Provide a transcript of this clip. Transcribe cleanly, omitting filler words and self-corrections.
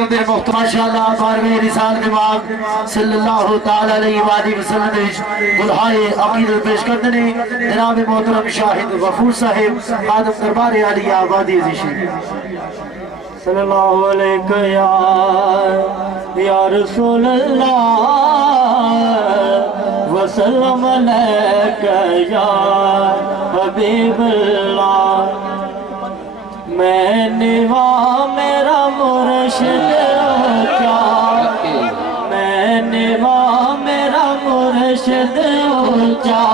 کرتے ہیں محترم ماشاءاللہ بارگاہ رسالت امام صلی اللہ تعالی علیہ وآلہ وسلم گلہائے عقیدت پیش کرتے ہیں جناب محترم شاہد غفور صاحب خادم دربار عالیہ آبادی عزیشی صلی اللہ علیہ یا رسول اللہ وسلم علیہ یا حبیب اللہ میں نوا میرا مرشد کیا میں نوا میرا مرشد کیا